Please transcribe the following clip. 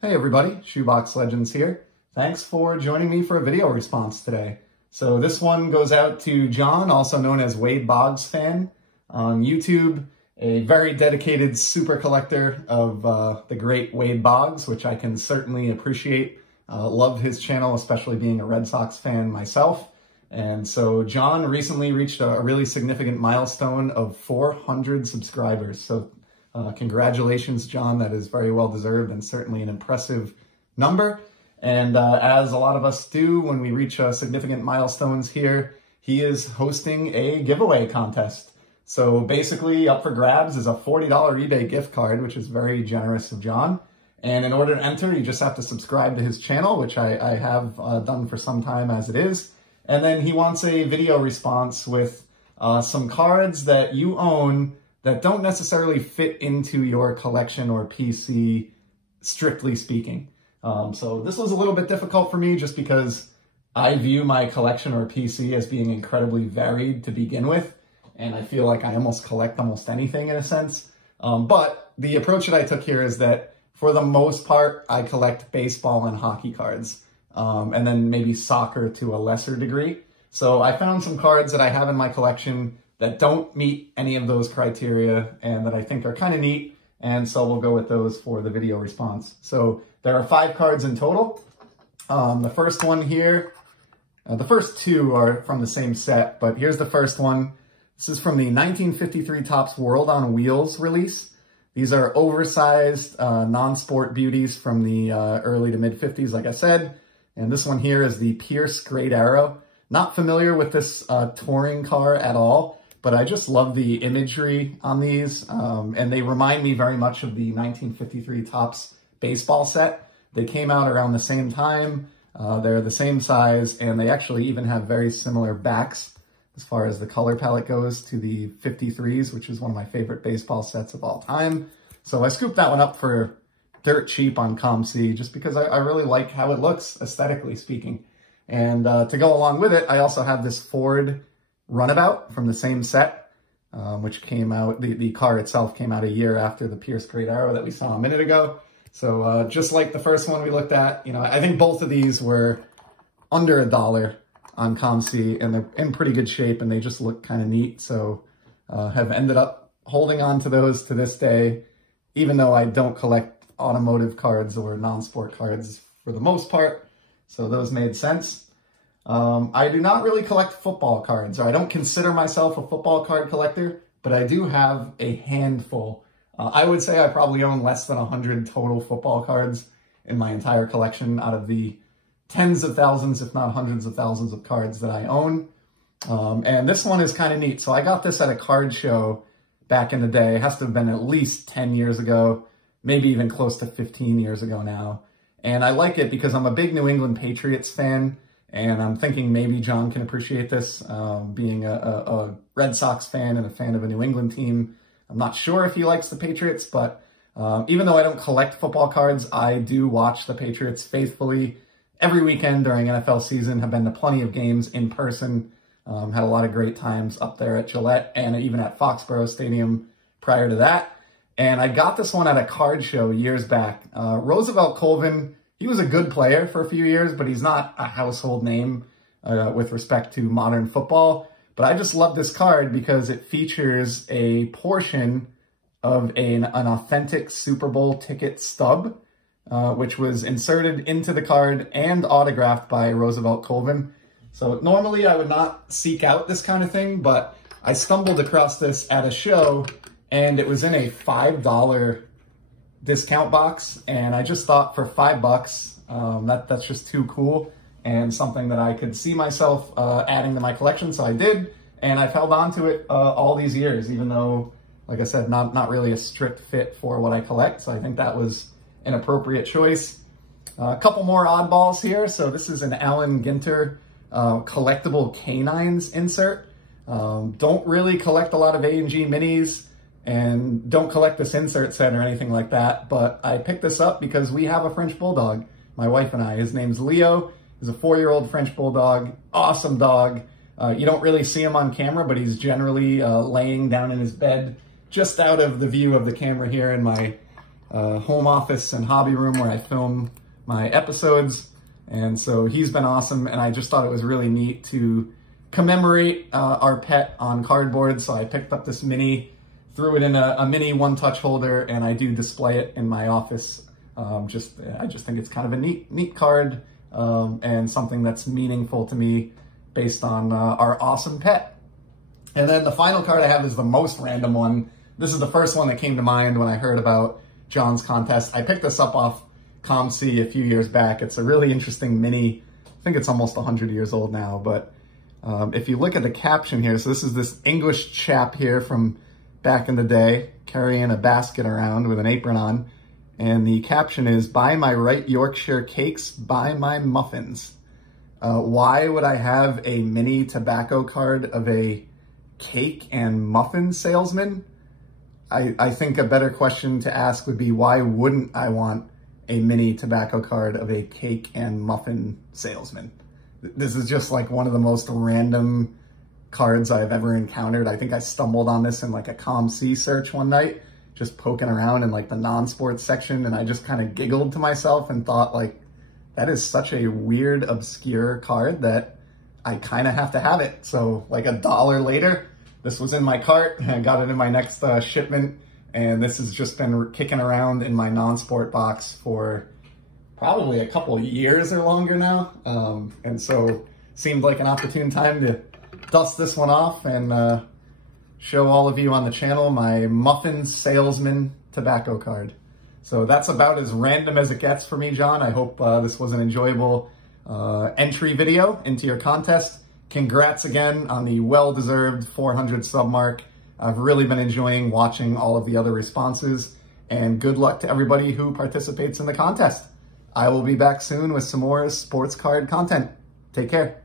Hey everybody, Shoebox Legends here. Thanks for joining me for a video response today. So this one goes out to John, also known as Wade Boggs Fan on YouTube, a very dedicated super collector of the great Wade Boggs, which I can certainly appreciate. Love his channel, especially being a Red Sox fan myself. And so John recently reached a really significant milestone of 400 subscribers. So congratulations, John. That is very well deserved and certainly an impressive number. And as a lot of us do when we reach significant milestones here, he is hosting a giveaway contest. So basically up for grabs is a $40 eBay gift card, which is very generous of John. And in order to enter, you just have to subscribe to his channel, which I have done for some time as it is. And then he wants a video response with some cards that you own that don't necessarily fit into your collection or PC, strictly speaking. So this was a little bit difficult for me just because I view my collection or PC as being incredibly varied to begin with. And I feel like I almost collect almost anything in a sense. But the approach that I took here is that for the most part, I collect baseball and hockey cards, and then maybe soccer to a lesser degree. So I found some cards that I have in my collection that don't meet any of those criteria and that I think are kind of neat. And so we'll go with those for the video response. So there are 5 cards in total. The first one here, the first 2 are from the same set, but here's the first one. This is from the 1953 Topps World on Wheels release. These are oversized non-sport beauties from the early to mid 50s, like I said. And this one here is the Pierce Great Arrow. Not familiar with this touring car at all, but I just love the imagery on these, and they remind me very much of the 1953 Topps baseball set. They came out around the same time, they're the same size, and they actually even have very similar backs as far as the color palette goes to the 53s, which is one of my favorite baseball sets of all time. So I scooped that one up for dirt cheap on ComC just because I really like how it looks, aesthetically speaking. And to go along with it, I also have this Ford Runabout from the same set, which came out, the car itself came out a year after the Pierce Great Arrow that we saw a minute ago. So just like the first one we looked at, you know, I think both of these were under $1 on ComC, and they're in pretty good shape, and they just look kind of neat. So have ended up holding on to those to this day, even though I don't collect automotive cards or non-sport cards for the most part. So those made sense. I do not really collect football cards, or I don't consider myself a football card collector, but I do have a handful. I would say I probably own less than 100 total football cards in my entire collection out of the tens of thousands, if not hundreds of thousands of cards that I own. And this one is kind of neat. So I got this at a card show back in the day. It has to have been at least 10 years ago, maybe even close to 15 years ago now. And I like it because I'm a big New England Patriots fan. And I'm thinking maybe John can appreciate this, being a Red Sox fan and a fan of a New England team. I'm not sure if he likes the Patriots, but even though I don't collect football cards, I do watch the Patriots faithfully every weekend during NFL season, have been to plenty of games in person, had a lot of great times up there at Gillette and even at Foxborough Stadium prior to that. And I got this one at a card show years back. Roosevelt Colvin, he was a good player for a few years, but he's not a household name with respect to modern football. But I just love this card because it features a portion of an authentic Super Bowl ticket stub, which was inserted into the card and autographed by Roosevelt Colvin. So normally I would not seek out this kind of thing, but I stumbled across this at a show and it was in a $5 discount box, and I just thought for $5, that's just too cool and something that I could see myself adding to my collection. So I did, and I've held on to it all these years, even though, like I said, not really a strict fit for what I collect. So I think that was an appropriate choice. A couple more oddballs here. So this is an Alan Ginter collectible canines insert. Don't really collect a lot of A&G minis, and don't collect this insert set or anything like that, but I picked this up because we have a French Bulldog, my wife and I. His name's Leo. He's a 4-year-old French Bulldog, awesome dog. You don't really see him on camera, but he's generally laying down in his bed just out of the view of the camera here in my home office and hobby room where I film my episodes. And so he's been awesome, and I just thought it was really neat to commemorate our pet on cardboard. So I picked up this mini, threw it in a mini one-touch holder, and I do display it in my office. I just think it's kind of a neat card, and something that's meaningful to me based on our awesome pet. And then the final card I have is the most random one. This is the first one that came to mind when I heard about John's contest. I picked this up off ComC a few years back. It's a really interesting mini. I think it's almost 100 years old now, but if you look at the caption here, so this is this English chap here from back in the day carrying a basket around with an apron on, and the caption is, "Buy my right Yorkshire cakes, buy my muffins." Why would I have a mini tobacco card of a cake and muffin salesman? I think a better question to ask would be, why wouldn't I want a mini tobacco card of a cake and muffin salesman? This is just like one of the most random cards I've ever encountered. I think I stumbled on this in like a ComC search one night, just poking around in like the non-sports section, and I just kind of giggled to myself and thought, like, that is such a weird, obscure card that I kind of have to have it. So like $1 later, this was in my cart. I got it in my next shipment, and this has just been kicking around in my non-sport box for probably a couple of years or longer now. And so seemed like an opportune time to dust this one off and show all of you on the channel my Muffin Salesman tobacco card. So that's about as random as it gets for me, John. I hope this was an enjoyable entry video into your contest. Congrats again on the well-deserved 400 sub mark. I've really been enjoying watching all of the other responses, and good luck to everybody who participates in the contest. I will be back soon with some more sports card content. Take care.